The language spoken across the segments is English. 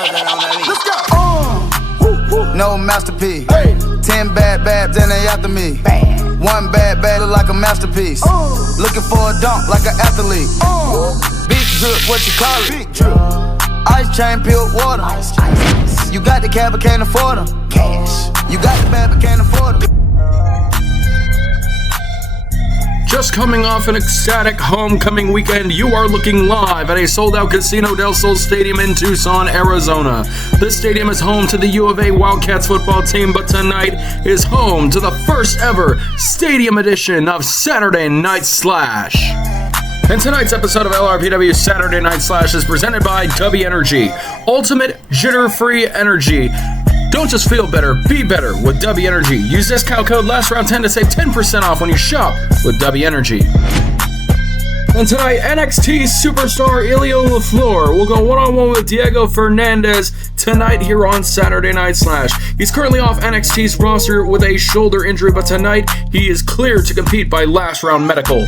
Let's go. No masterpiece. 10 bad babs and they after me. One bad bad look like a masterpiece. Looking for a dunk like an athlete. Big drip, what you call it? Big drip. Ice chain, peeled water. You got the cab but can't afford them. Cash. You got the bad but can't afford them. Just coming off an ecstatic homecoming weekend, you are looking live at a sold-out Casino del Sol Stadium in Tucson, Arizona. This stadium is home to the U of A Wildcats football team, but tonight is home to the first ever stadium edition of Saturday Night Slash. And tonight's episode of LRPW Saturday Night Slash is presented by W Energy, ultimate jitter-free energy. Don't just feel better, be better with W Energy. Use discount code LASTROUND10 to save 10% off when you shop with W Energy. And tonight, NXT superstar Ilio LaFleur will go one-on-one with Diego Fernandez tonight here on Saturday Night Slash. He's currently off NXT's roster with a shoulder injury, but tonight he is cleared to compete by Last Round Medical.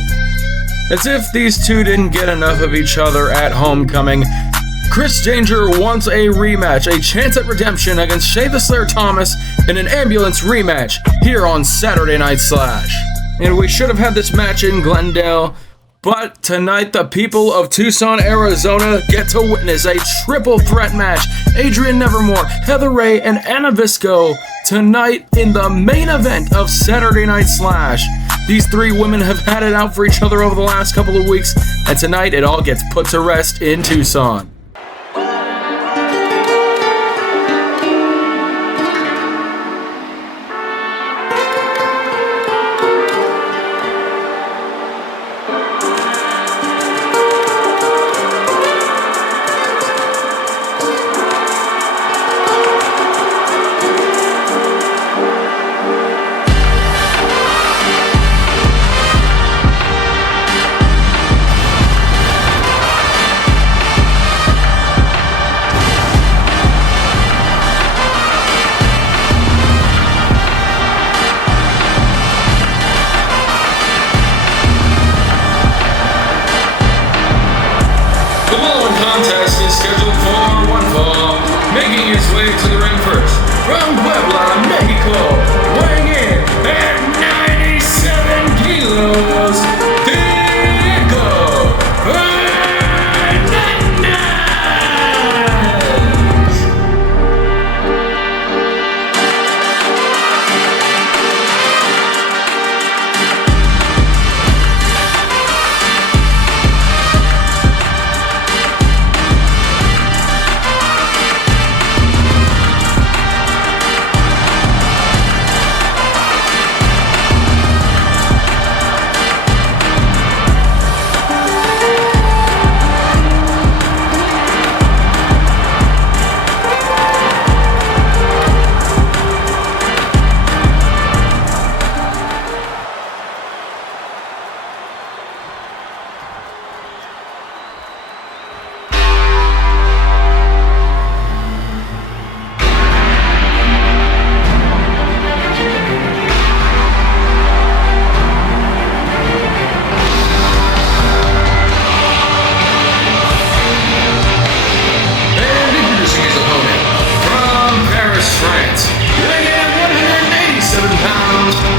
As if these two didn't get enough of each other at homecoming, Chris Danger wants a rematch, a chance at redemption against Shay the Slayer Thomas in an ambulance rematch here on Saturday Night Slash. And we should have had this match in Glendale, but tonight the people of Tucson, Arizona get to witness a triple threat match. Adrian Nevermore, Heather Ray, and Anna Visco tonight in the main event of Saturday Night Slash. These three women have had it out for each other over the last couple of weeks, and tonight it all gets put to rest in Tucson. Contest is scheduled for one fall. Making his way to the ring first, from Puebla, Mexico, weighing in at 97 kilos, Diego Fernandez.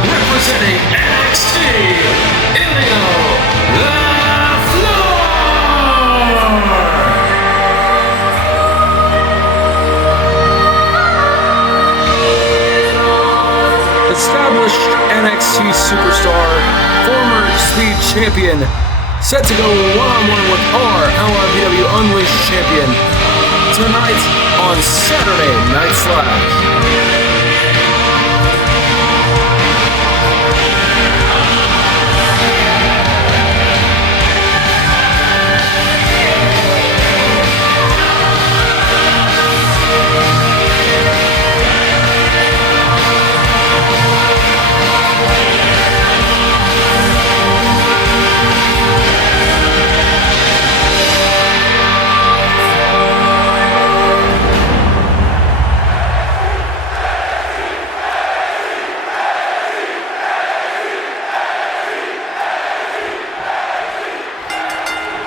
Representing NXT, Ilio LaFleur. Established NXT superstar, former Speed champion, set to go one-on-one with our LRPW Unleashed champion tonight on Saturday Night Slash.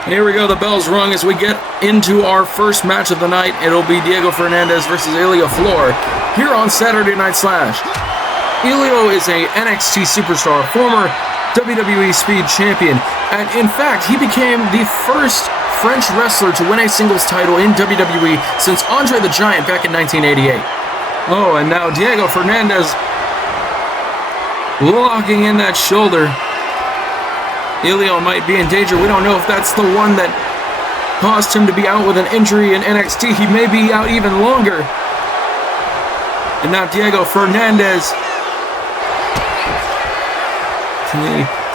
Here we go, the bell's rung as we get into our first match of the night. It'll be Diego Fernandez versus Elio Flor here on Saturday Night Slash. Elio is a NXT superstar, former WWE Speed champion, and in fact, he became the first French wrestler to win a singles title in WWE since Andre the Giant back in 1988. Oh, and now Diego Fernandez locking in that shoulder. Elio might be in danger. We don't know if that's the one that caused him to be out with an injury in NXT. He may be out even longer. And now Diego Fernandez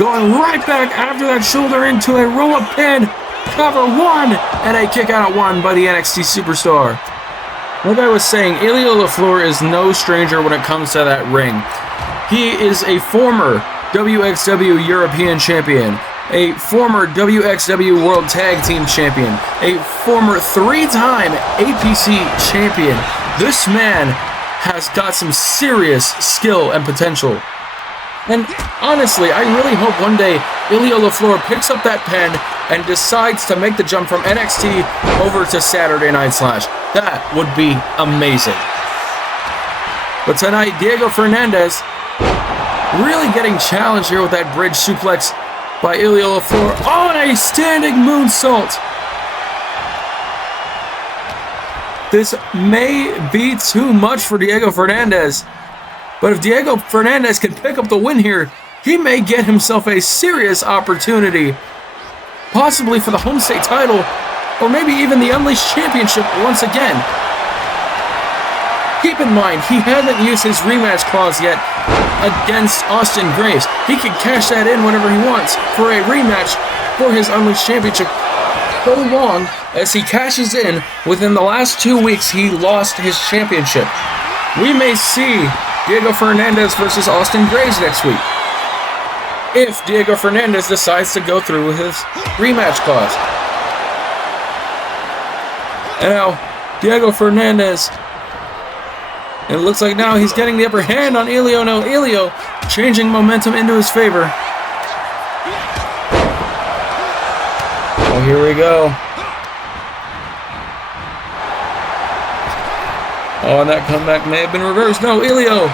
going right back after that shoulder into a roll-up pin. Cover one, and a kick out at one by the NXT superstar. Like I was saying, Elio LaFleur is no stranger when it comes to that ring. He is a former WXW European Champion, a former WXW World Tag Team Champion, a former 3-time APC Champion. This man has got some serious skill and potential. And honestly, I really hope one day Elio LaFleur picks up that pen and decides to make the jump from NXT over to Saturday Night Slash. That would be amazing. But tonight, Diego Fernandez really getting challenged here with that bridge suplex by Elio LaFleur on a standing moonsault. This may be too much for Diego Fernandez, but if Diego Fernandez can pick up the win here, he may get himself a serious opportunity, possibly for the home state title, or maybe even the Unleashed Championship once again. Keep in mind, he hasn't used his rematch clause yet against Austin Graves. He can cash that in whenever he wants for a rematch for his Unleashed Championship, so long as he cashes in within the last 2 weeks he lost his championship. We may see Diego Fernandez versus Austin Graves next week, if Diego Fernandez decides to go through with his rematch clause. And now, Diego Fernandez, it looks like now he's getting the upper hand on Elio. No, Elio changing momentum into his favor. Oh, here we go. Oh, and that comeback may have been reversed. No, Elio.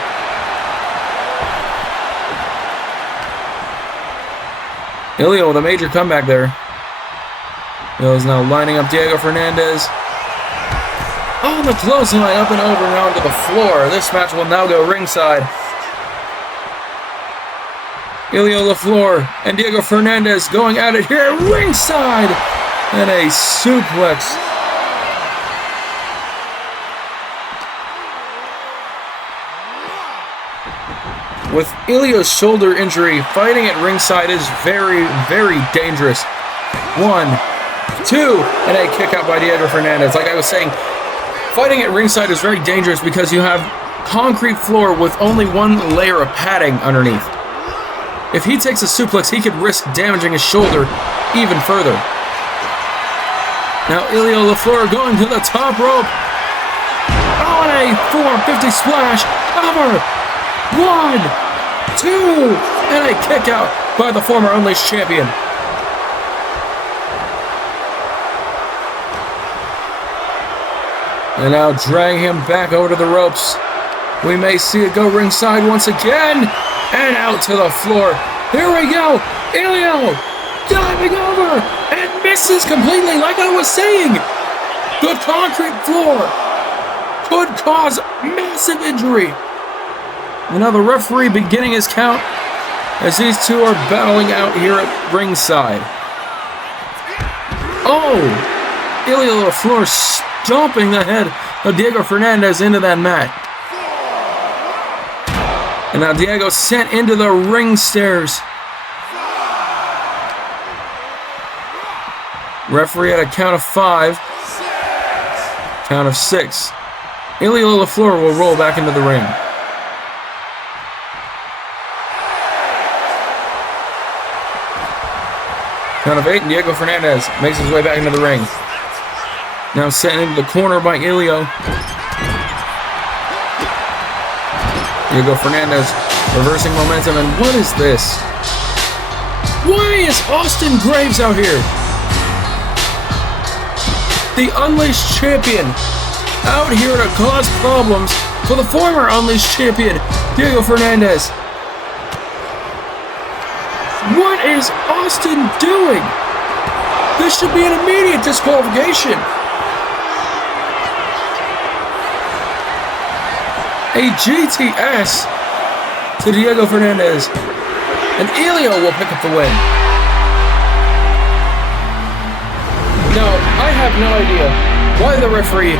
Elio with a major comeback there. Elio's now lining up Diego Fernandez. On the clothesline, up and over and onto the floor. This match will now go ringside. Elio LaFleur and Diego Fernandez going at it here at ringside. And a suplex. With Elio's shoulder injury, fighting at ringside is very, very dangerous. 1, 2, and a kick out by Diego Fernandez. Like I was saying, fighting at ringside is very dangerous because you have concrete floor with only one layer of padding underneath. If he takes a suplex, he could risk damaging his shoulder even further. Now Elio LaFleur going to the top rope. On a 450 splash. Over. 1, 2, and a kick out by the former Unleashed Champion. And now dragging him back over to the ropes. We may see it go ringside once again. And out to the floor. Here we go. Elio diving over and misses completely, like I was saying. The concrete floor could cause massive injury. And now the referee beginning his count as these two are battling out here at ringside. Oh! Elio LaFleur stomping the head of Diego Fernandez into that mat. And now Diego sent into the ring stairs. Referee at a count of 5. Count of 6. Elio LaFleur will roll back into the ring. Count of 8, and Diego Fernandez makes his way back into the ring. Now sent into the corner by Elio. Diego Fernandez reversing momentum, and what is this? Why is Austin Graves out here? the Unleashed champion, out here to cause problems for the former Unleashed champion, Diego Fernandez. What is Austin doing? This should be an immediate disqualification. A GTS to Diego Fernandez. And Elio will pick up the win. Now, I have no idea why the referee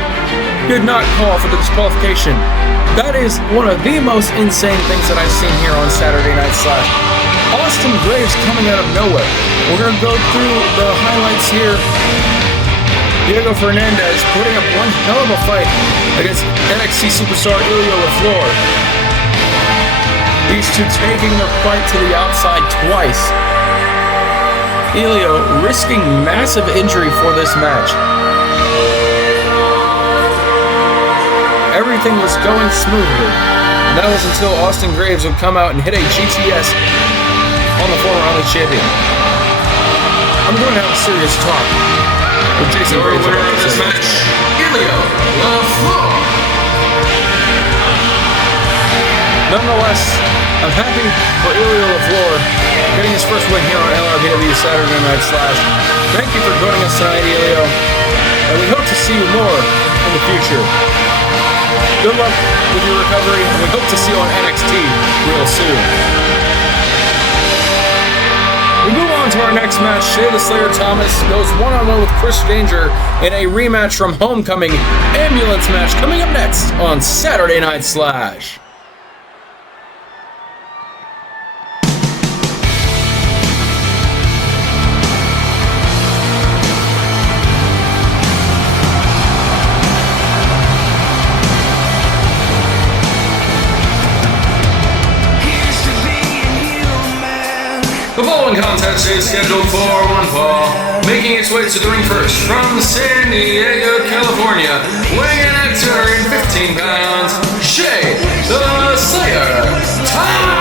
did not call for the disqualification. That is one of the most insane things that I've seen here on Saturday Night Slash. Austin Graves coming out of nowhere. We're going to go through the highlights here. Diego Fernandez putting up one hell of a fight against NXT superstar Elio LaFleur. These two taking their fight to the outside twice. Elio risking massive injury for this match. Everything was going smoothly. And that was until Austin Graves would come out and hit a GTS on the former Unleashed champion. I'm going to have a serious talk with Jason Graves about this match. Elio LaFleur. Nonetheless, I'm happy for Elio LaFleur getting his first win here on LRPW Saturday Night Slash. Thank you for joining us tonight, Elio, and we hope to see you more in the future. Good luck with your recovery, and we hope to see you on NXT real soon. We move on to our next match. Shay the Slayer Thomas goes one-on-one with Chris Danger in a rematch from Homecoming ambulance match coming up next on Saturday Night Slash. The following contest is scheduled for one fall. Making its way to the ring first from San Diego, California, weighing in at 215 pounds, Shay the Slayer Thomas.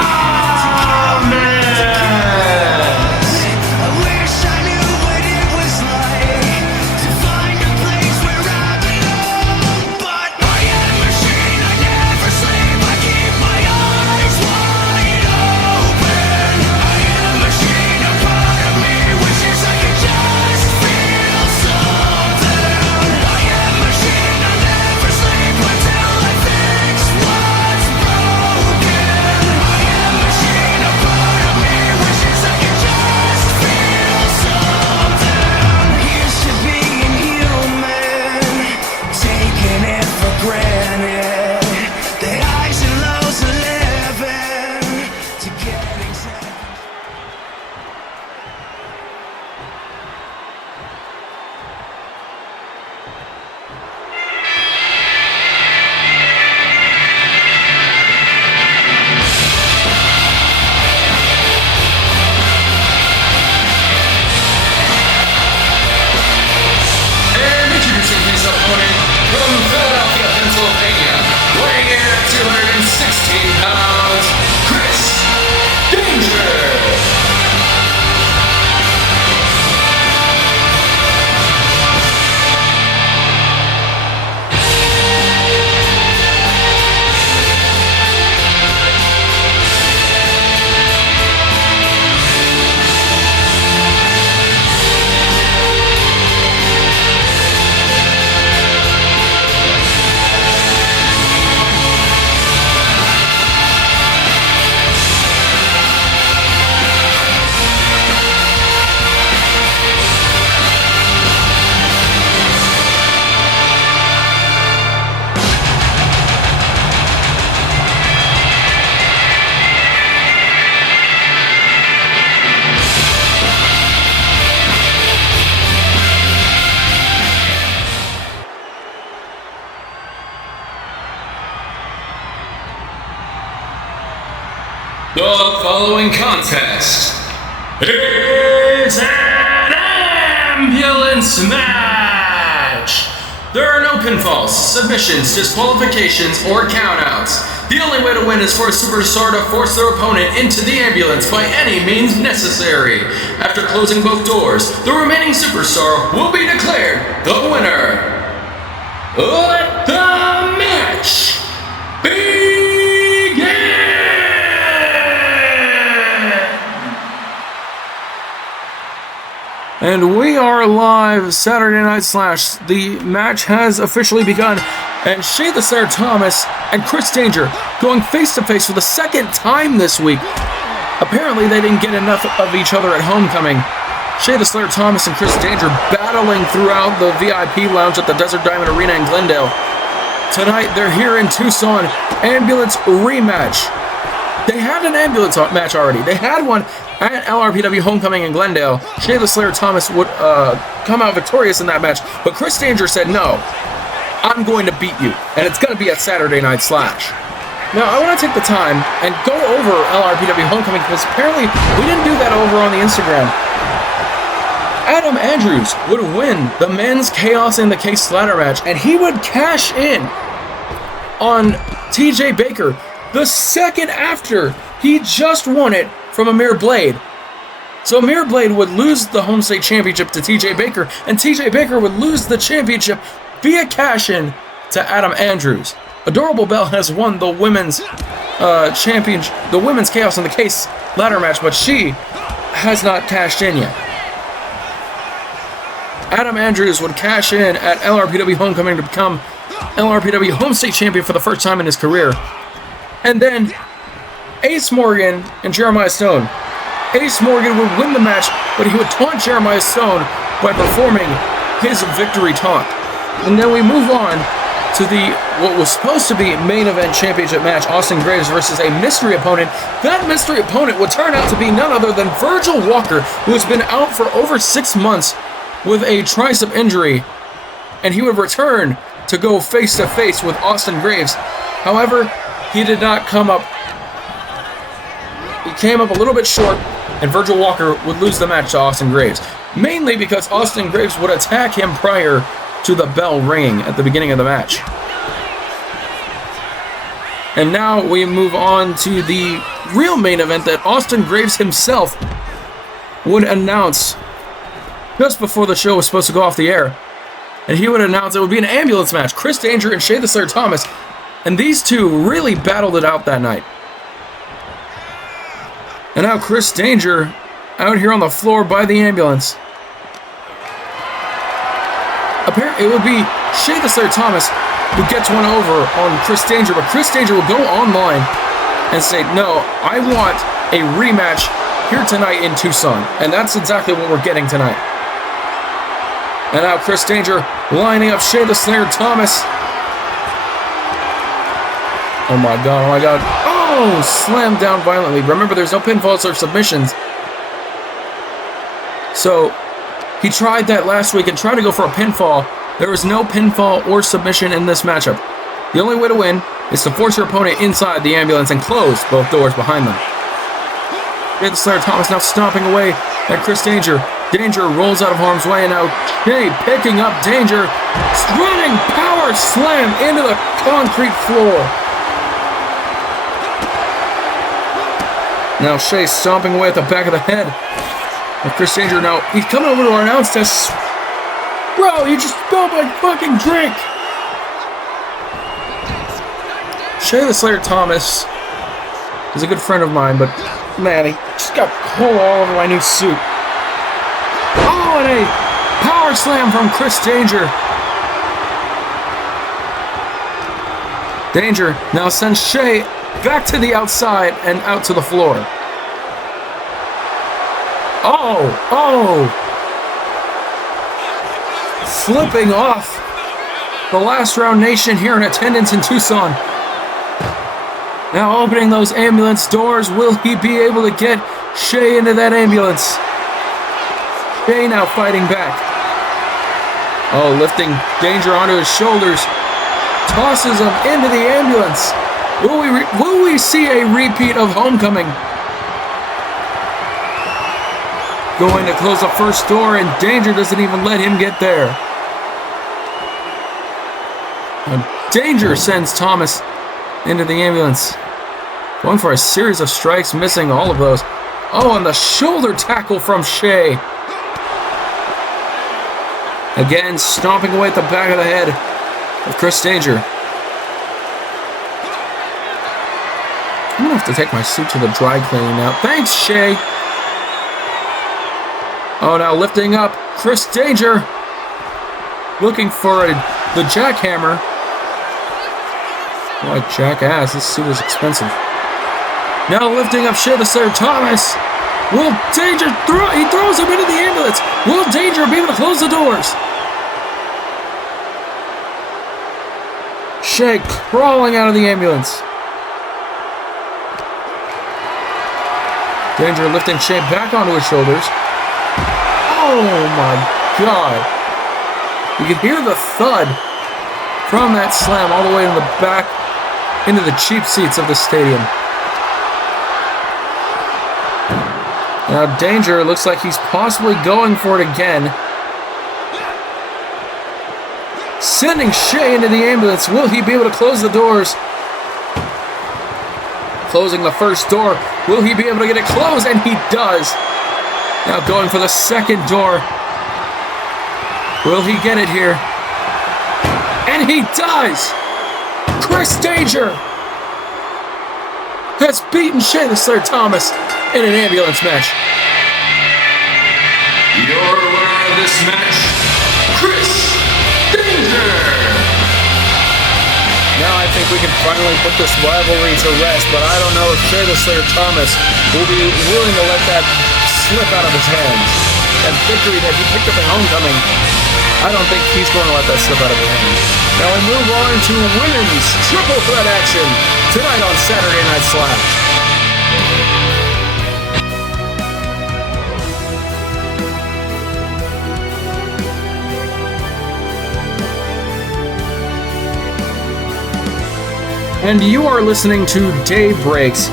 The following contest is an ambulance match. The there are no pinfalls, submissions, disqualifications, or countouts. The only way to win is for a superstar to force their opponent into the ambulance by any means necessary. After closing both doors, the remaining superstar will be declared the winner. Let the match begin! And we are live Saturday Night Slash. The match has officially begun, and Shay the Slayer Thomas and Chris Danger going face to face for the second time this week. Apparently they didn't get enough of each other at Homecoming. Shay the Slayer Thomas and Chris Danger battling throughout the VIP lounge at the Desert Diamond Arena in Glendale. Tonight they're here in Tucson, ambulance rematch. They had an ambulance match already. They had one at LRPW Homecoming in Glendale. Shay the Slayer Thomas would come out victorious in that match, but Chris Danger said, no, I'm going to beat you, and it's going to be at Saturday Night Slash. Now, I want to take the time and go over LRPW Homecoming, because apparently we didn't do that over on the Instagram. Adam Andrews would win the men's Chaos in the Case ladder match, and he would cash in on TJ Baker the second after he just won it from Amir Blade. So Amir Blade would lose the home state championship to TJ Baker, and TJ Baker would lose the championship via cash-in to Adam Andrews. Adorable Belle has won the women's championship, the women's Chaos in the Case ladder match, but she has not cashed in yet. Adam Andrews would cash in at LRPW Homecoming to become LRPW home state champion for the first time in his career. And then Ace Morgan and Jeremiah Stone. Ace Morgan would win the match, but he would taunt Jeremiah Stone by performing his victory taunt. And then we move on to the what was supposed to be main event championship match, Austin Graves versus a mystery opponent. That mystery opponent would turn out to be none other than Virgil Walker, who has been out for over 6 months with a tricep injury, and he would return to go face to face with Austin Graves. However, he did not come up. He came up a little bit short, and Virgil Walker would lose the match to Austin Graves, mainly because Austin Graves would attack him prior to the bell ringing at the beginning of the match. And now we move on to the real main event that Austin Graves himself would announce just before the show was supposed to go off the air. And he would announce it would be an ambulance match. Chris Danger and Shay the Slayer Thomas. And these two really battled it out that night. And now Chris Danger out here on the floor by the ambulance. Apparently it would be Shay the Slayer Thomas who gets one over on Chris Danger, but Chris Danger will go online and say, no, I want a rematch here tonight in Tucson. And that's exactly what we're getting tonight. And now Chris Danger lining up Shay the Slayer Thomas. Oh my god, oh my god. Oh, slammed down violently. Remember, there's no pinfalls or submissions. So, he tried that last week and tried to go for a pinfall. There was no pinfall or submission in this matchup. The only way to win is to force your opponent inside the ambulance and close both doors behind them. Shay the Slayer Thomas now stomping away at Chris Danger. Danger rolls out of harm's way, and now Shay picking up Danger, running power slam into the concrete floor. Now Shay stomping away at the back of the head of Chris Danger. Now he's coming over to our announce desk. Bro, you just spilled my fucking drink. Shay the Slayer Thomas is a good friend of mine, but man, he just got coal all over my new suit. Oh, and a power slam from Chris Danger. Danger now sends Shay back to the outside and out to the floor. Oh! Flipping off the Last Round Nation here in attendance in Tucson. Now opening those ambulance doors. Will he be able to get Shay into that ambulance? Shay now fighting back. Oh, lifting Danger onto his shoulders. Tosses him into the ambulance. Will we see a repeat of Homecoming? Going to close the first door, and Danger doesn't even let him get there. Danger sends Thomas into the ambulance. Going for a series of strikes, missing all of those. Oh, and the shoulder tackle from Shea. Again, stomping away at the back of the head of Chris Danger. I'm going to have to take my suit to the dry cleaning now. Thanks, Shea. Oh, now lifting up Chris Danger. Looking for the jackhammer. What a jackass. This suit is expensive. Now lifting up Shea the Slayer Thomas. Will Danger he throws him into the ambulance. Will Danger be able to close the doors? Shea crawling out of the ambulance. Danger lifting Shea back onto his shoulders. Oh my God. You can hear the thud from that slam all the way in the back into the cheap seats of the stadium. Now Danger looks like he's possibly going for it again. Sending Shea into the ambulance. Will he be able to close the doors? Closing the first door. Will he be able to get it closed? And he does. Now going for the second door. Will he get it here? And he does! Chris Danger has beaten Shea the Slayer Thomas in an ambulance match. Your winner of this match, Chris Danger! Now I think we can finally put this rivalry to rest, but I don't know if Shea the Slayer Thomas will be willing to let that slip out of his hands. That victory that he picked up at homecoming, I don't think he's going to let that slip out of his hands. Now we move on to women's triple threat action tonight on Saturday Night Slash. And you are listening to Daybreaks,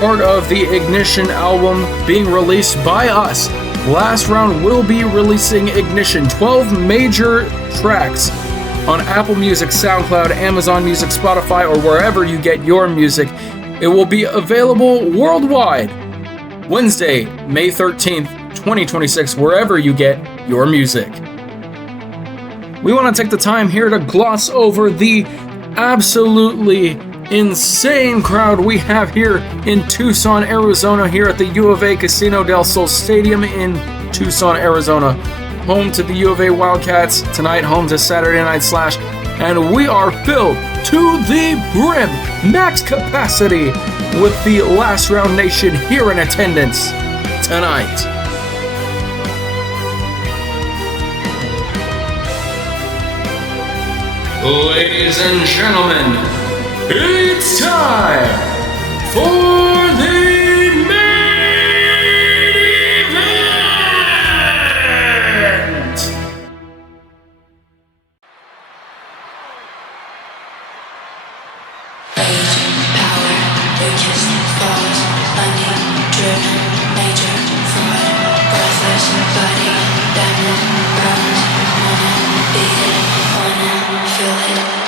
part of the Ignition album being released by us. Last Round will be releasing Ignition, 12 major tracks on Apple Music, SoundCloud, Amazon Music, Spotify, or wherever you get your music. It will be available worldwide Wednesday, May 13th, 2026, wherever you get your music. We want to take the time here to gloss over the absolutely insane crowd we have here in Tucson, Arizona, here at the U of A Casino del Sol Stadium in Tucson, Arizona. Home to the U of A Wildcats, tonight home to Saturday Night Slash, and we are filled to the brim, max capacity, with the Last Round Nation here in attendance tonight. Ladies and gentlemen, it's time for the main event! Rage, power, weakest, falls, money, driven, major, fraud, breathless, body, diamond, bronze, wanna be it, wanna feel it.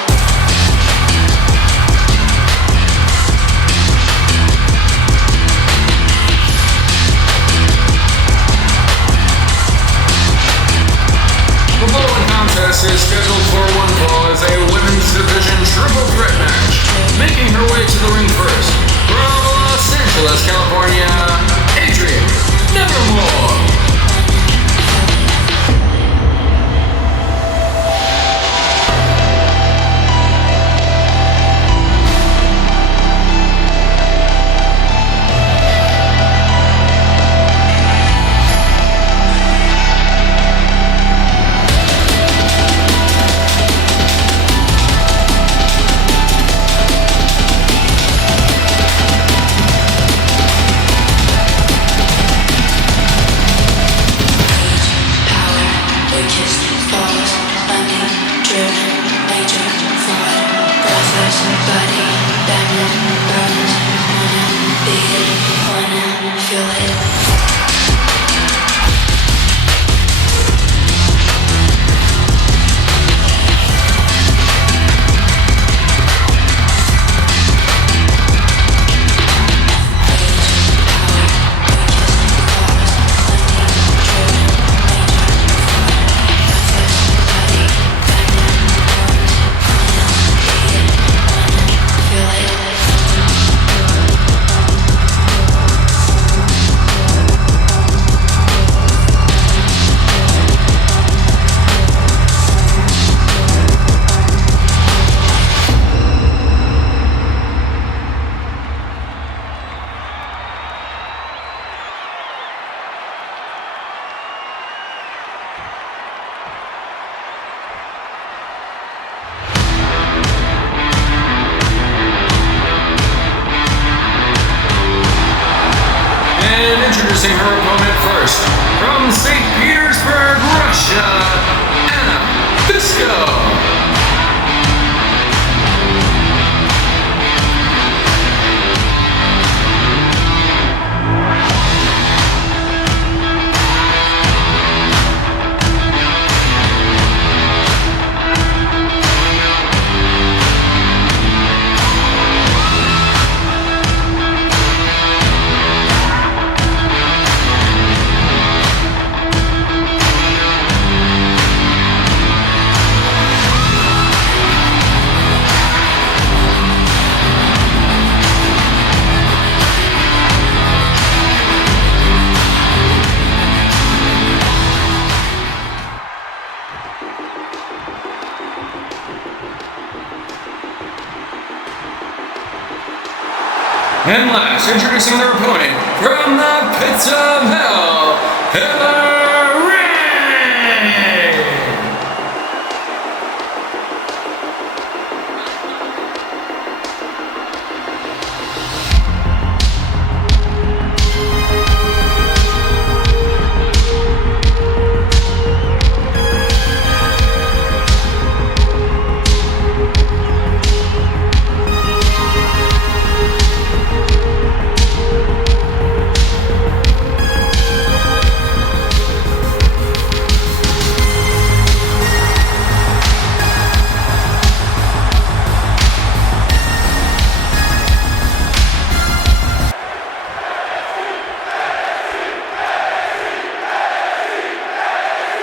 And last, introducing their opponent from the pits of hell, LRPW.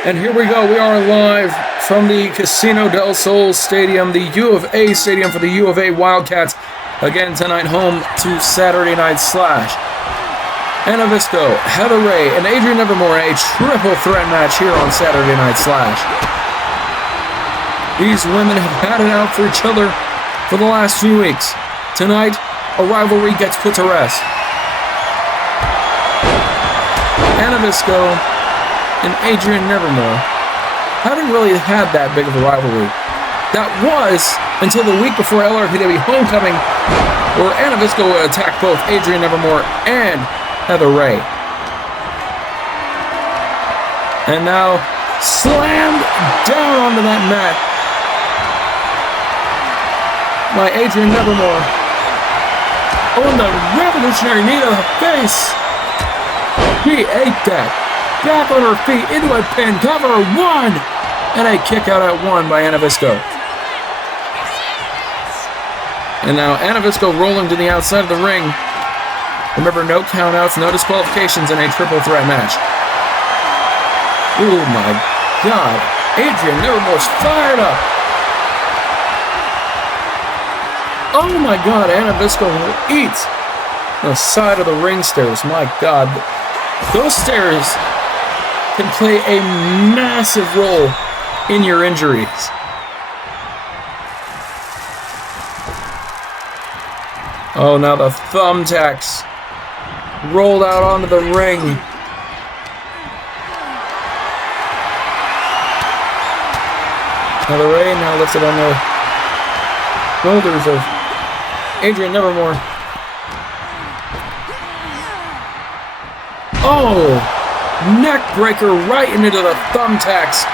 And here we go. We are live from the Casino del Sol Stadium, the U of A Stadium for the U of A Wildcats. Again tonight, home to Saturday Night Slash. Anna Visco, Heather Ray, and Adrian Nevermore, a triple threat match here on Saturday Night Slash. These women have had it out for each other for the last few weeks. Tonight, a rivalry gets put to rest. Anna Visco and Adrian Nevermore haven't really had that big of a rivalry. That was until the week before LRPW Homecoming, where Anna Visco attacked both Adrian Nevermore and Heather Ray. And now slammed down onto that mat by Adrian Nevermore on the revolutionary knee to the face. He ate that. Back on her feet, into a pin, cover, one! And a kick out at one by Anna Visco. And now Anna Visco rolling to the outside of the ring. Remember, no countouts, no disqualifications in a triple threat match. Oh my God. Adrian Nevermore's fired up. Oh my God, Anna Visco will eat the side of the ring stairs. My God. Those stairs can play a massive role in your injuries. Oh, now the thumbtacks rolled out onto the ring. Now the Ray now lifted on the shoulders of Adrian Nevermore. Oh! Neck breaker right into the thumbtacks.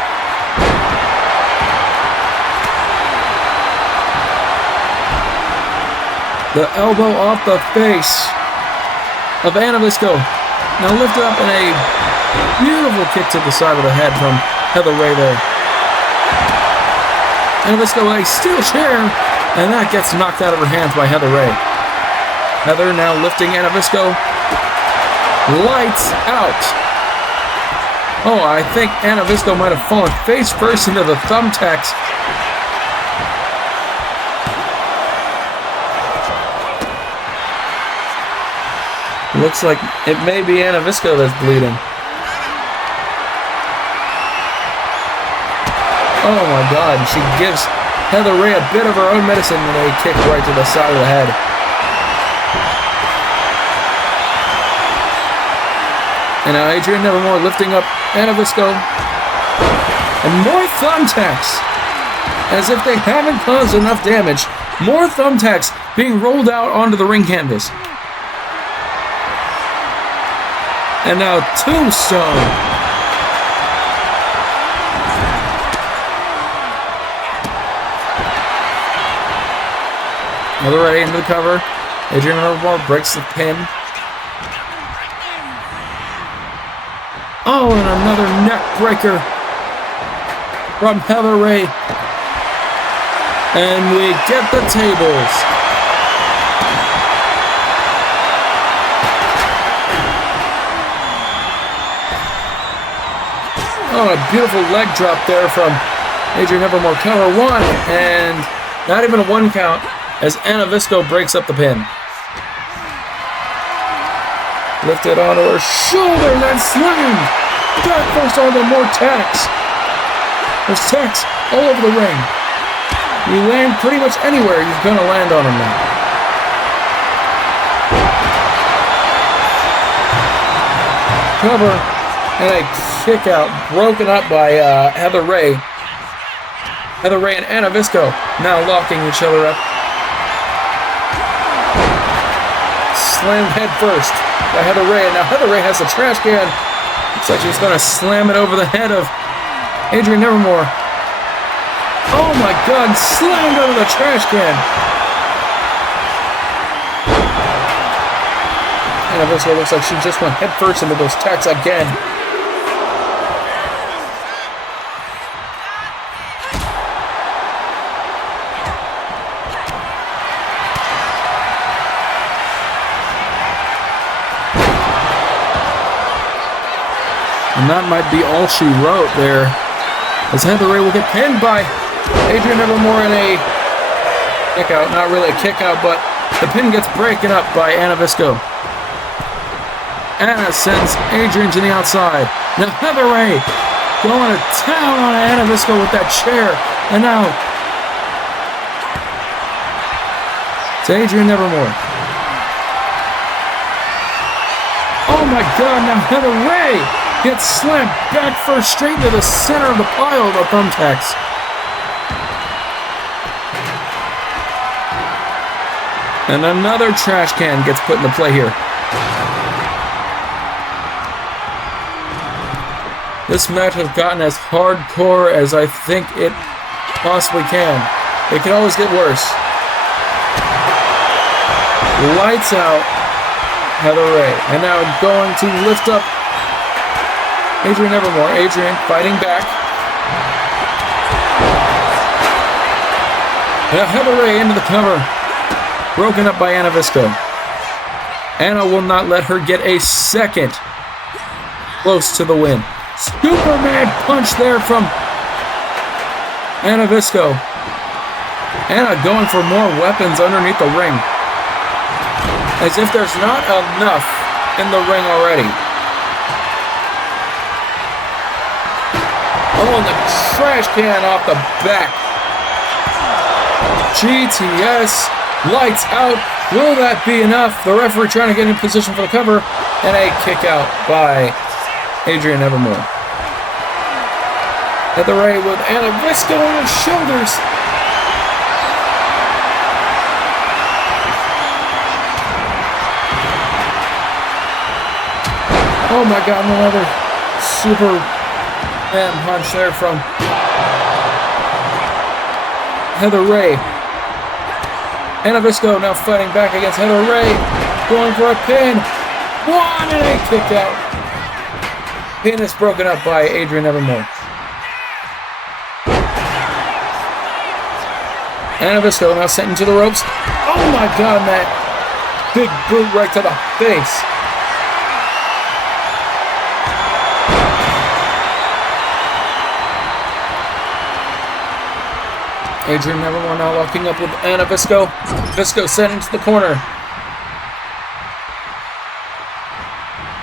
The elbow off the face of Anna Visco. Now lifted up in a beautiful kick to the side of the head from Heather Ray there. Anna Visco with a steel chair, and that gets knocked out of her hands by Heather Ray. Heather now lifting Anna Visco. Lights out. Oh, I think Anna Visco might have fallen face first into the thumbtacks. Looks like it may be Anna Visco that's bleeding. Oh my God, she gives Heather Ray a bit of her own medicine with a kick right to the side of the head. And now Adrian Nevermore lifting up Anna Visco. And more thumbtacks. As if they haven't caused enough damage. More thumbtacks being rolled out onto the ring canvas. And now Tombstone. Another Ray into the cover. Adrian Nevermore breaks the pin. Oh, and another neck breaker from Heather Ray. And we get the tables. Oh, a beautiful leg drop there from Adrian Nevermore. Cover one, and not even a one count as Anna Visco breaks up the pin. Lifted onto her shoulders and slammed. Back first onto more tacks. There's tacks all over the ring. You land pretty much anywhere, you're going to land on them now. cover, and a kick out broken up by Heather Ray. Heather Ray and Anna Visco now locking each other up. Slammed head first by Heather Ray, and now Heather Ray has the trash can. Looks like she's going to slam it over the head of Adrian Nevermore. Oh my God, slammed under the trash can. Anna Visco looks like she just went head first into those tacks again. And that might be all she wrote there, as Heather Ray will get pinned by Adrian Nevermore in a kick out. Not really a kick out, but the pin gets broken up by Anna Visco. Anna sends Adrian to the outside. Now Heather Ray going to town on Anna Visco with that chair. And now it's Adrian Nevermore. Oh my God, now Heather Ray gets slammed back first straight into the center of the pile of the thumbtacks. And another trash can gets put into play here. This match has gotten as hardcore as I think it possibly can. It can always get worse. Lights out Heather Ray. And now going to lift up Adrian Nevermore. Adrian fighting back. Now Heather Ray into the cover. Broken up by Anna Visco. Anna will not let her get a second close to the win. Superman punch there from Anna Visco. Anna going for more weapons underneath the ring. As if there's not enough in the ring already. Oh, and the trash can off the back. GTS, lights out. Will that be enough? The referee trying to get in position for the cover. And a kick out by Adrian Nevermore. Heather Ray with Anna Visco on her shoulders. Oh my God, another super man punch there from Heather Ray. Anna Visco now fighting back against Heather Ray. Going for a pin. One and a kick out. Pin is broken up by Adrian Nevermore. Anna Visco now sent into the ropes. Oh my God, that big boot right to the face. Adrian Nevermore now locking up with Anna Visco. Visco sent into the corner.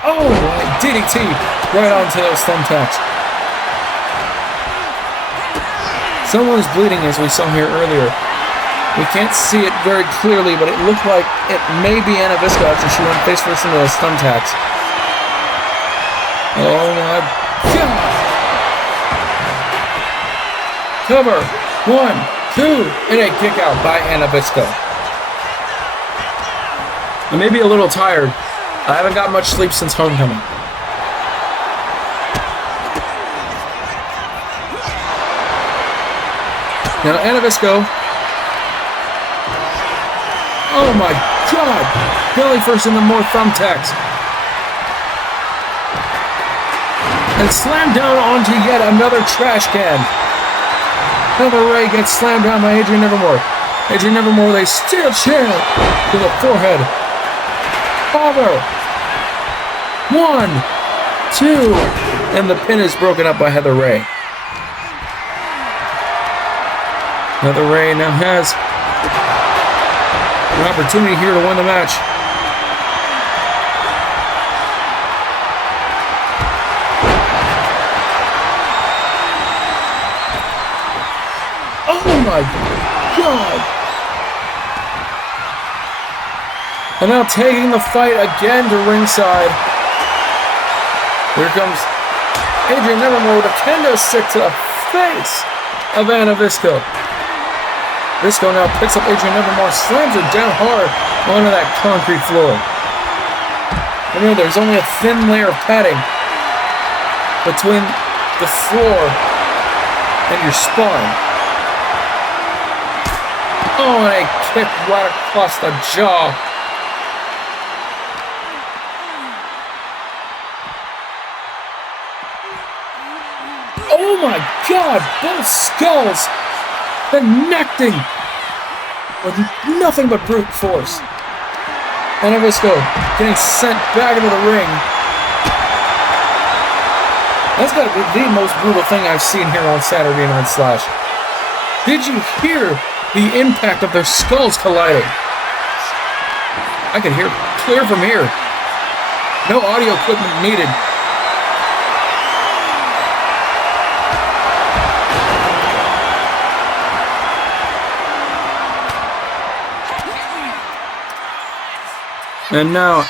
Oh, DDT right onto those thumbtacks. Someone's bleeding, as we saw here earlier. We can't see it very clearly, but it looked like it may be Anna Visco after she went face first into those thumbtacks. Oh my God! Cover. 1, 2, and a kick out by Anna Visco. I may be a little tired. I haven't got much sleep since homecoming. Now Anna Visco. Oh my God! Belly first into more thumbtacks. And slammed down onto yet another trash can. Heather Ray gets slammed down by Adrian Nevermore. Adrian Nevermore with a steel chair to the forehead. Over. 1, 2, and the pin is broken up by Heather Ray. Heather Ray now has an opportunity here to win the match. Oh my God! And now taking the fight again to ringside. Here comes Adrian Nevermore with a kendo stick to the face of Anna Visco. Visco now picks up Adrian Nevermore, slams her down hard onto that concrete floor. Remember, there's only a thin layer of padding between the floor and your spine. Oh, and a kick right across the jaw. Oh my God, both skulls connecting with nothing but brute force. And Visco getting sent back into the ring. That's got to be the most brutal thing I've seen here on Saturday Night Slash. Did you hear the impact of their skulls colliding? I could hear clear from here. No audio equipment needed. And now,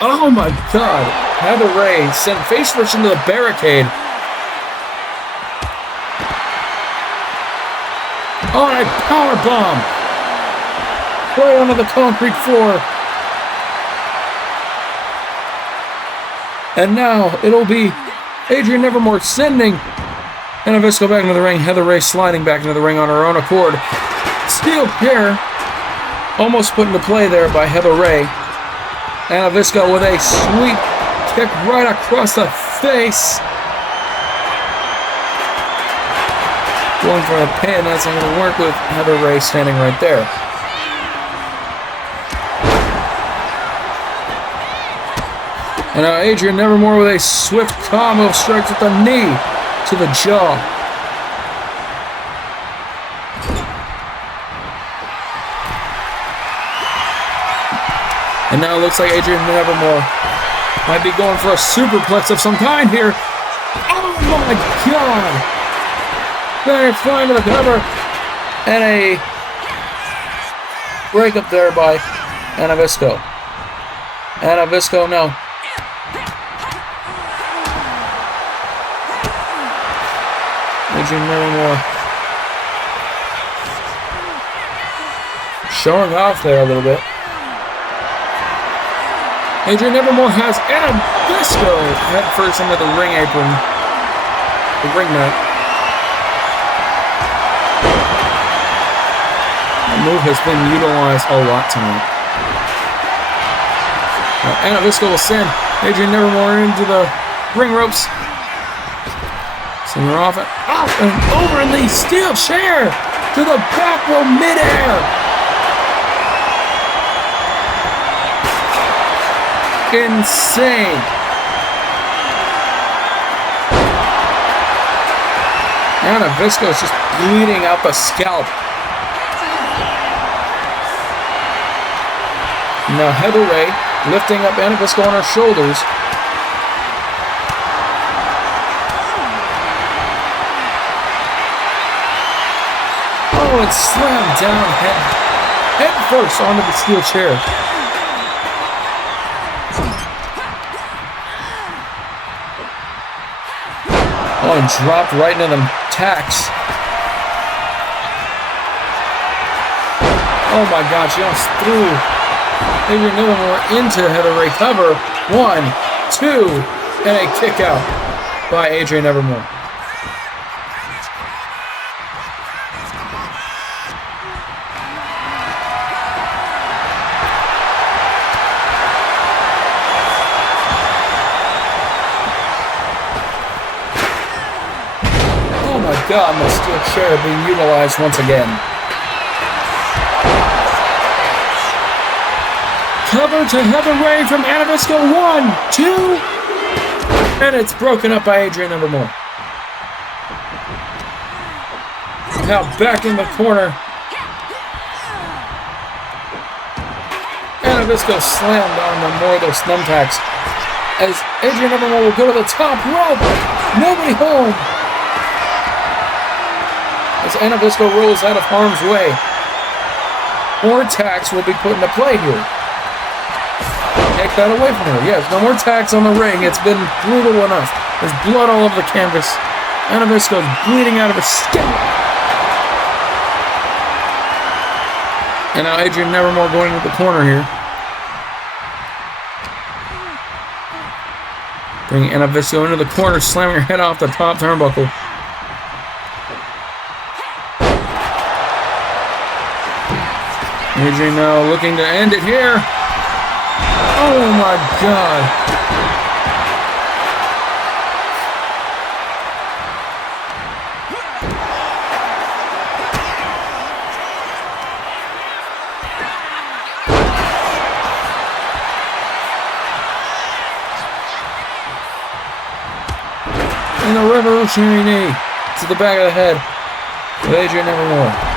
oh my God, Heather Ray sent face first into the barricade. Oh, and a power bomb right onto the concrete floor. And now it'll be Adrian Nevermore sending Anna Visco back into the ring. Heather Ray sliding back into the ring on her own accord. Steel chair almost put into play there by Heather Ray. Anna Visco with a sweep kick right across the face. Going for a pin, that's not going to work with Heather Ray standing right there. And now Adrian Nevermore with a swift combo strikes with the knee to the jaw. And now it looks like Adrian Nevermore might be going for a superplex of some kind here. Oh my God! They're flying to the cover. And a break up there by Anna Visco. Anna Visco now. Adrian Nevermore showing off there a little bit. Adrian Nevermore has Anna Visco head first into the ring apron. The ring mat. The move has been utilized a lot tonight. Now Anna Visco will send Adrian Nevermore into the ring ropes. Send her off and over in the steel chair to the back row midair. Insane. Anna Visco is just bleeding out the scalp. Now Heather Ray lifting up Anna Visco on her shoulders. Oh, and slammed down head first onto the steel chair. Oh, and dropped right into them tacks. Oh my God, she almost threw Adrian Nevermore into Heather Ray cover. 1, 2, and a kick out by Adrian Nevermore. God, the steel chair being utilized once again. Cover to Heather Ray from Anna Visco. 1, 2, and it's broken up by Adrian Nevermore. Now back in the corner. Anna Visco slammed on more of those thumbtacks as Adrian Nevermore will go to the top rope. Nobody home. As Anna Visco rolls out of harm's way. More attacks will be put into play here. take that away from her. Yes, no more tax on the ring. It's been brutal enough. There's blood all over the canvas. Anna Visco's bleeding out of her skin. And now Adrian Nevermore going into the corner here. Bringing Anna Visco into the corner, slamming her head off the top turnbuckle. Adrian now looking to end it here. Oh my God. And the revolutionary knee to the back of the head with Adrian Nevermore.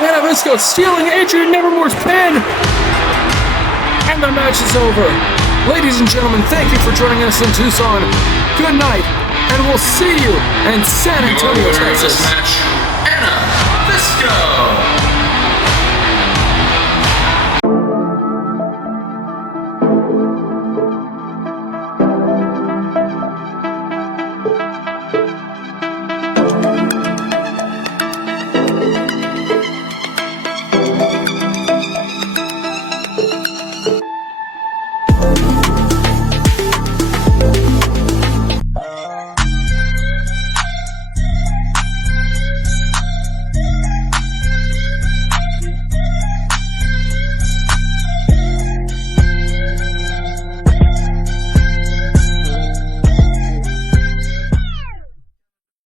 Anna Visco stealing Adrian Nevermore's pin! And the match is over. Ladies and gentlemen, thank you for joining us in Tucson. Good night, and we'll see you in San Antonio, Texas. This match, Anna Visco.